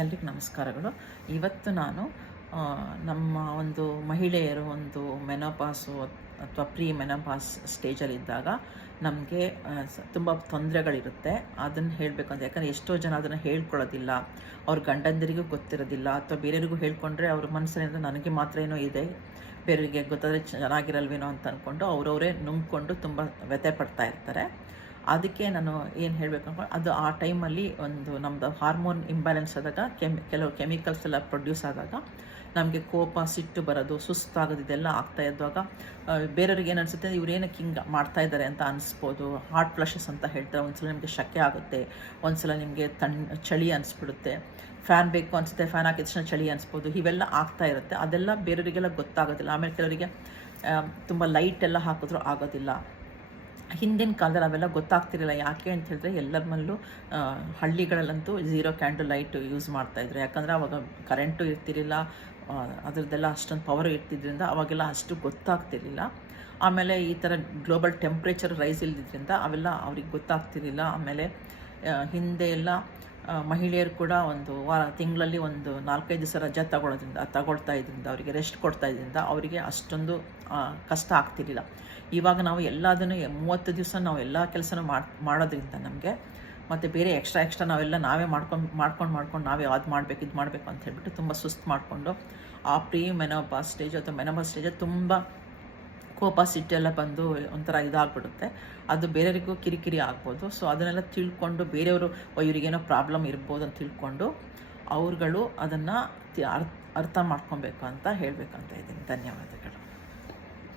ಎಲ್ರಿಗೂ ನಮಸ್ಕಾರಗಳು. ಇವತ್ತು ನಾನು ನಮ್ಮ ಒಂದು ಮಹಿಳೆಯರು ಒಂದು ಮೆನೋಪಾಸು ಅಥವಾ ಪ್ರೀ ಮೆನೋಪಾಸ್ ಸ್ಟೇಜಲ್ಲಿದ್ದಾಗ ನಮಗೆ ತುಂಬ ತೊಂದರೆಗಳಿರುತ್ತೆ. ಅದನ್ನು ಹೇಳಬೇಕು ಅಂತ, ಯಾಕಂದರೆ ಎಷ್ಟೋ ಜನ ಅದನ್ನು ಹೇಳ್ಕೊಳ್ಳೋದಿಲ್ಲ, ಅವ್ರ ಗಂಡಂದಿರಿಗೂ ಗೊತ್ತಿರೋದಿಲ್ಲ, ಅಥವಾ ಬೇರೆಯವ್ರಿಗೂ ಹೇಳ್ಕೊಂಡ್ರೆ ಅವ್ರ ಮನಸ್ಸಿನಿಂದ ನನಗೆ ಮಾತ್ರ ಏನೋ ಇದೆ, ಬೇರೆಯವರಿಗೆ ಗೊತ್ತಾದರೆ ಚೆನ್ನಾಗಿರಲ್ವೇನೋ ಅಂತ ಅಂದ್ಕೊಂಡು ಅವರವರೇ ನುಂಗ್ಕೊಂಡು ತುಂಬ ವ್ಯಥೆ ಪಡ್ತಾ ಇರ್ತಾರೆ. ಅದಕ್ಕೆ ನಾನು ಏನು ಹೇಳಬೇಕು ಅಂದ್ಕೊಂಡು, ಅದು ಆ ಟೈಮಲ್ಲಿ ಒಂದು ನಮ್ಮದು ಹಾರ್ಮೋನ್ ಇಂಬ್ಯಾಲೆನ್ಸ್ ಆದಾಗ ಕೆಲವು ಕೆಮಿಕಲ್ಸ್ ಎಲ್ಲ ಪ್ರೊಡ್ಯೂಸ್ ಆದಾಗ ನಮಗೆ ಕೋಪ, ಸಿಟ್ಟು ಬರೋದು, ಸುಸ್ತಾಗೋದು ಇದೆಲ್ಲ ಆಗ್ತಾ ಇದ್ದಾಗ ಬೇರೆಯವ್ರಿಗೆ ಏನು ಅನಿಸುತ್ತೆ, ಇವ್ರೇನಕ್ಕೆ ಹಿಂಗೆ ಮಾಡ್ತಾಯಿದ್ದಾರೆ ಅಂತ ಅನಿಸ್ಬೋದು. ಹಾರ್ಟ್ ಫ್ಲಶಸ್ ಅಂತ ಹೇಳ್ತಾರೆ. ಒಂದು ಸಲ ನಿಮಗೆ ಶಕೆ ಆಗುತ್ತೆ, ಒಂದು ಸಲ ನಿಮಗೆ ಚಳಿ ಅನಿಸ್ಬಿಡುತ್ತೆ, ಫ್ಯಾನ್ ಬೇಕು ಅನಿಸುತ್ತೆ, ಫ್ಯಾನ್ ಹಾಕಿದ ತಕ್ಷಣ ಚಳಿ ಅನಿಸ್ಬೋದು. ಇವೆಲ್ಲ ಆಗ್ತಾ ಇರುತ್ತೆ. ಅದೆಲ್ಲ ಬೇರೆಯವರಿಗೆಲ್ಲ ಗೊತ್ತಾಗೋದಿಲ್ಲ. ಆಮೇಲೆ ಕೆಲವರಿಗೆ ತುಂಬ ಲೈಟೆಲ್ಲ ಹಾಕಿದ್ರೂ ಆಗೋದಿಲ್ಲ. ಹಿಂದಿನ ಕಾಲದಲ್ಲಿ ಅವೆಲ್ಲ ಗೊತ್ತಾಗ್ತಿರಲಿಲ್ಲ. ಯಾಕೆ ಅಂತ ಹೇಳಿದ್ರೆ ಎಲ್ಲರ ಮನೆಯಲ್ಲೂ ಹಳ್ಳಿಗಳಲ್ಲಂತೂ 0 ಕ್ಯಾಂಡಲ್ ಲೈಟ್ ಯೂಸ್ ಮಾಡ್ತಾಯಿದ್ರು. ಯಾಕಂದರೆ ಅವಾಗ ಕರೆಂಟು ಇರ್ತಿರಲಿಲ್ಲ, ಅದರದ್ದೆಲ್ಲ ಅಷ್ಟೊಂದು ಪವರು ಇರ್ತಿದ್ರಿಂದ ಅವಾಗೆಲ್ಲ ಅಷ್ಟು ಗೊತ್ತಾಗ್ತಿರಲಿಲ್ಲ. ಆಮೇಲೆ ಈ ಥರ ಗ್ಲೋಬಲ್ ಟೆಂಪ್ರೇಚರ್ ರೈಸ್ ಇಲ್ದಿದ್ದರಿಂದ ಅವೆಲ್ಲ ಅವ್ರಿಗೆ ಗೊತ್ತಾಗ್ತಿರಲಿಲ್ಲ. ಆಮೇಲೆ ಹಿಂದೆ ಎಲ್ಲ ಮಹಿಳೆಯರು ಕೂಡ ಒಂದು ತಿಂಗಳಲ್ಲಿ ಒಂದು 4-5 ದಿವಸ ರಜೆ ತಗೊಳ್ತಾ ಇದ್ರಿಂದ, ಅವರಿಗೆ ರೆಸ್ಟ್ ಕೊಡ್ತಾ ಇದ್ರಿಂದ ಅವರಿಗೆ ಅಷ್ಟೊಂದು ಕಷ್ಟ ಆಗ್ತಿರಲಿಲ್ಲ. ಇವಾಗ ನಾವು ಎಲ್ಲದನ್ನು 30 ದಿವಸ ನಾವು ಎಲ್ಲ ಕೆಲಸನೂ ಮಾಡೋದ್ರಿಂದ ನಮಗೆ ಮತ್ತು ಬೇರೆ ಎಕ್ಸ್ಟ್ರಾ ನಾವೇ ಮಾಡ್ಕೊಂಡು ನಾವೇ ಅದು ಮಾಡಬೇಕು ಇದು ಮಾಡಬೇಕು ಅಂತ ಹೇಳ್ಬಿಟ್ಟು ತುಂಬ ಸುಸ್ತು ಮಾಡಿಕೊಂಡು ಆ ಪ್ರೀ ಮೆನೋಪಾಸ್ ಸ್ಟೇಜ್ ಅಥವಾ ಮೆನೋಪಾಸ್ ಸ್ಟೇಜ್ ತುಂಬ ಕೋಪ, ಸಿಟ್ಟೆಲ್ಲ ಬಂದು ಒಂಥರ ಇದಾಗ್ಬಿಡುತ್ತೆ. ಅದು ಬೇರೆಯವರಿಗೂ ಕಿರಿಕಿರಿ ಆಗ್ಬೋದು. ಸೊ ಅದನ್ನೆಲ್ಲ ತಿಳ್ಕೊಂಡು ಬೇರೆಯವರು ಇವರಿಗೇನೋ ಪ್ರಾಬ್ಲಮ್ ಇರ್ಬೋದು ಅಂತ ತಿಳ್ಕೊಂಡು ಅವ್ರುಗಳು ಅದನ್ನು ಅರ್ಥ ಮಾಡ್ಕೊಬೇಕು ಅಂತ ಹೇಳಬೇಕಂತ ಇದ್ದೀನಿ. ಧನ್ಯವಾದಗಳು.